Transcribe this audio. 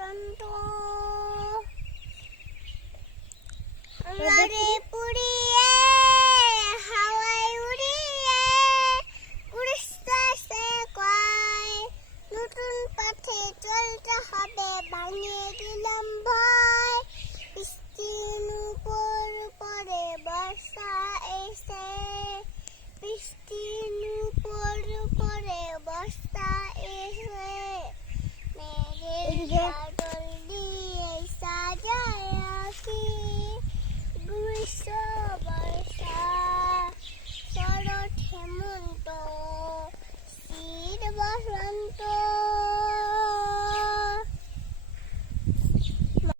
বসন্ত আমারে পুড়িয়ে হাওয়ায় উড়িয়ে উড়িষ্যাতে কয় নতুন পথে চলতে হবে ভাঙিয়ে দিলাম ভয় বৃষ্টির উপর পরে বর্ষা এসে বৃষ্টির উপর পরে বর্ষা এসে মেঘের